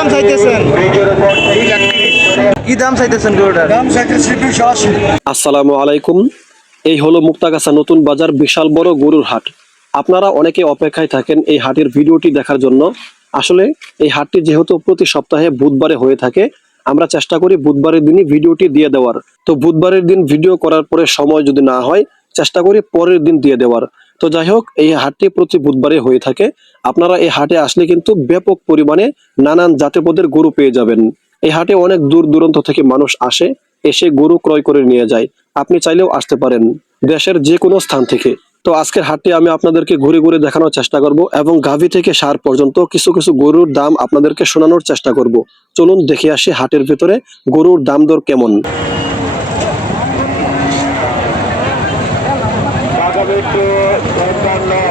দাম চাইতেছেন? কি দাম চাইতেছেন গরুটার? আসসালামু আলাইকুম। এই হলো মুক্তাগাছা নতুন বাজার বিশাল বড় গরুর হাট। আপনারা অনেকে অপেক্ষায় থাকেন এই হাটের ভিডিওটি দেখার জন্য। আসলে এই হাটটি যেহেতু প্রতি সপ্তাহে বুধবারে হয়ে থাকে আমরা চেষ্টা করি বুধবারের দিনই ভিডিওটি দিয়ে দেওয়ার। তো বুধবারের দিন ভিডিও করার পরে সময় যদি না হয় চেষ্টা করি পরের দিন দিয়ে দেওয়ার। তো যাই হোক, এই হাটটি প্রতি বুধবারে হয়ে থাকে। আপনারা এই হাটে আসলে কিন্তু ব্যাপক পরিমাণে নানান জাতিপদের গরু পেয়ে যাবেন। এই হাটে অনেক দূর দূরান্ত থেকে মানুষ আসে, এসে গরু ক্রয় করে নিয়ে যায়। আপনি চাইলেও আসতে পারেন, দেশের যে কোনো স্থান থেকে। তো আজকের হাটটি আমি আপনাদেরকে ঘুরে ঘুরে দেখানোর চেষ্টা করব এবং গাভী থেকে সার পর্যন্ত কিছু কিছু গরুর দাম আপনাদেরকে শোনানোর চেষ্টা করব। চলুন দেখে আসি হাটের ভিতরে গরুর দাম দর কেমন। Thank you.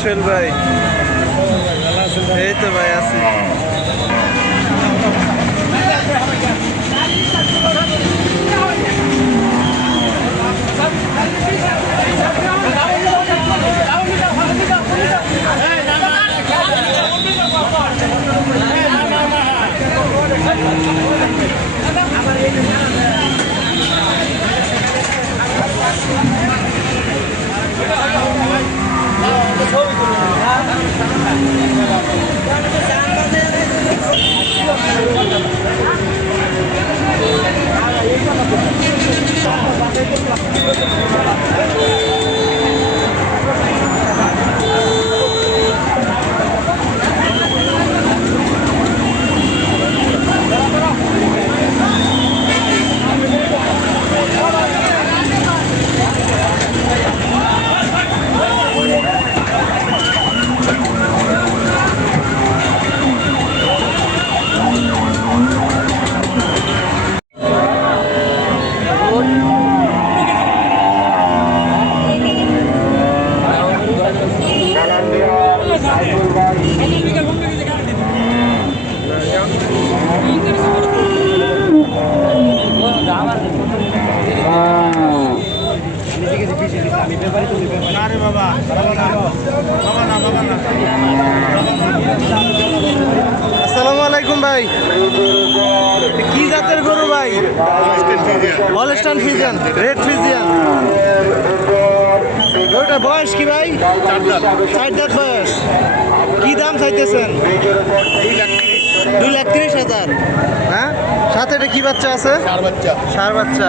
সোহেল ভাই এই তো ভাই আছি 처음이거든요. আসসালামু আলাইকুম ভাই। কি জাতের গরু ভাই? হলস্টান ফিজিয়ান রেড ফিজিয়ান গরুটার বয়স কি ভাই? চার দাঁত বয়স। কি দাম চাইতেছেন? দুই লাখ তিরিশ হাজার। হ্যাঁ? সাথে এটা কি বাচ্চা আছে? সার বাচ্চা।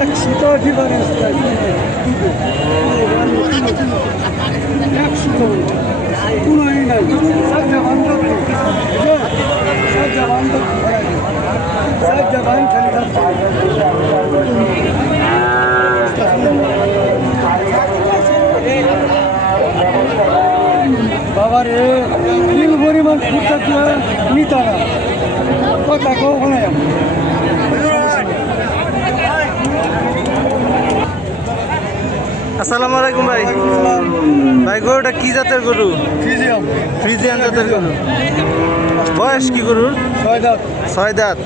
একশোটা ডিফারেন্স একশোটা কোনোই নাই সাজ্জা বান্ধব সাজ্জা বান্ধব সাজ্জা বান্ধব বাবারে কি পরিমাণ ফুটাতে নিতারা। কথা কো বলে আসসালামু আলাইকুম ভাই। ভাই গরুটা কি জাতের গরু? ফ্রিজিয়াম। ফ্রিজিয়ান জাতের গরু। বয়স কি গরুর? ছয় দাঁত। ছয় দাঁত।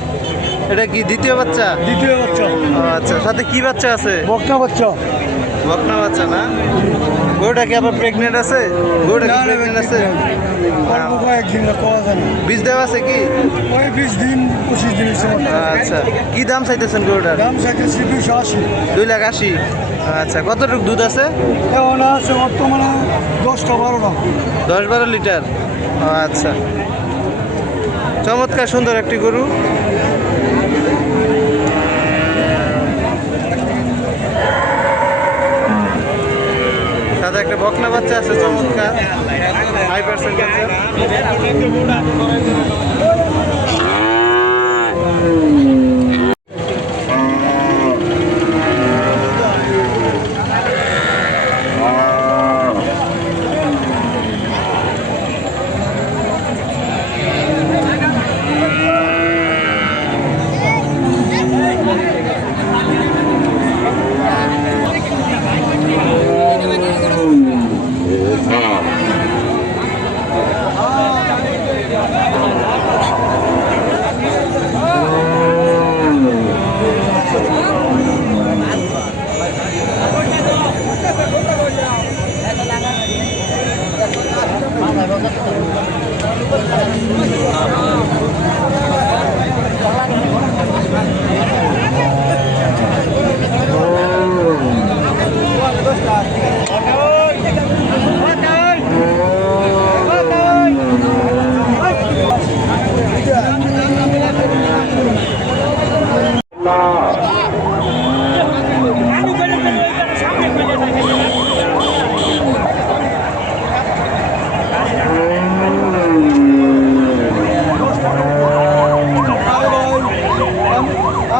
এটা কি দ্বিতীয় বাচ্চা? দ্বিতীয় বাচ্চা। আচ্ছা সাথে কি বাচ্চা আছে? বকনা বাচ্চা। বকনা বাচ্চা না? গরুটা কি আবার প্রেগনেন্ট আছে গরুটা কি প্রেগনেন্ট আছে বীজ দেওয়া আছে কি বিশ দিন পঁচিশ দিন আচ্ছা কি দাম চাইতেছেন গরুটার দাম চাইতেছি দুইশো আশি দুই লাখ আশি আচ্ছা কতটুকু দুধ আছে এখন আছে বর্তমানে দশটা বারোটা দশ বারো লিটার আচ্ছা চমৎকার সুন্দর একটি গরু সাথে একটা বকনা বাচ্চা আছে চমৎকার। হাই পার্সেন্টেজের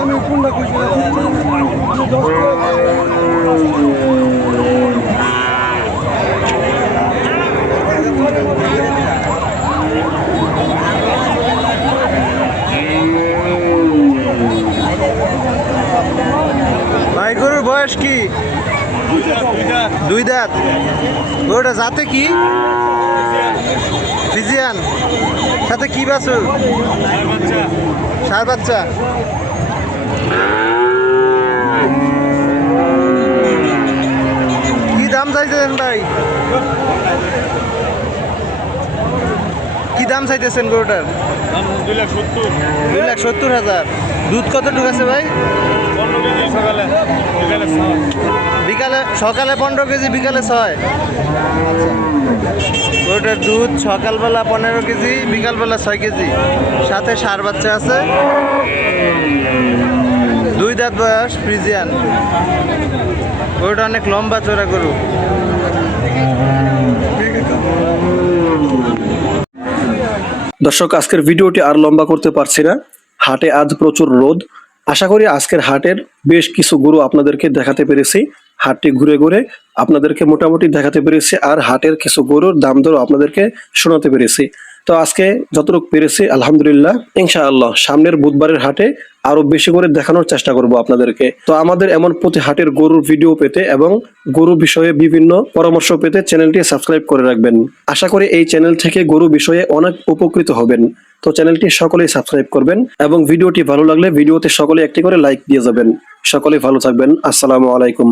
আমি কোনটা ভাই, গরুর বয়স কি? দুই দাঁত। গরুটা যাতে কি? ফিজিয়ান। সাথে কি বাছুর? সার বাচ্চা। কি দাম চাইছেন ভাই? কি দাম চাইতেছেন গরুটার? দুই লাখ সত্তর হাজার। দুধ কতটুকু আছে ভাই? বিকালে, সকালে পনেরো কেজি, বিকালে ছয়। গরুটার দুধ সকালবেলা পনেরো কেজি, বিকালবেলা ছয় কেজি। সাথে সার বাচ্চা আছে। দুই দাঁত বয়স, ফ্রিজিয়ান। গরুটা অনেক লম্বা চোরা গরু। দর্শক, আজকের ভিডিওটি আর লম্বা করতে পারছি না। হাটে আজ প্রচুর রোদ। আশা করি আজকের হাটের বেশ কিছু গরু আপনাদেরকে দেখাতে পেরেছি। হাটটি ঘুরে ঘুরে আপনাদেরকে মোটামুটি দেখাতে পেরেছি আর হাটের কিছু গরুর দাম দরও আপনাদেরকে শোনাতে পেরেছি। তো আজকে যতটুকু পেরেছি, আলহামদুলিল্লাহ। ইনশাআল্লাহ, সামনের বুধবারের হাটে আরও বেশি করে দেখানোর চেষ্টা করব আপনাদেরকে। তো আমাদের এমন প্রতি হাটের গরুর ভিডিও পেতে এবং গরু বিষয়ে বিভিন্ন পরামর্শ পেতে চ্যানেলটি সাবস্ক্রাইব করে রাখবেন। আশা করি এই চ্যানেল থেকে গরু বিষয়ে অনেক উপকৃত হবেন। তো চ্যানেলটি সকলেই সাবস্ক্রাইব করবেন এবং ভিডিওটি ভালো লাগলে ভিডিওতে সকলে একটি করে লাইক দিয়ে যাবেন। সকলে ভালো থাকবেন। আসসালামু আলাইকুম।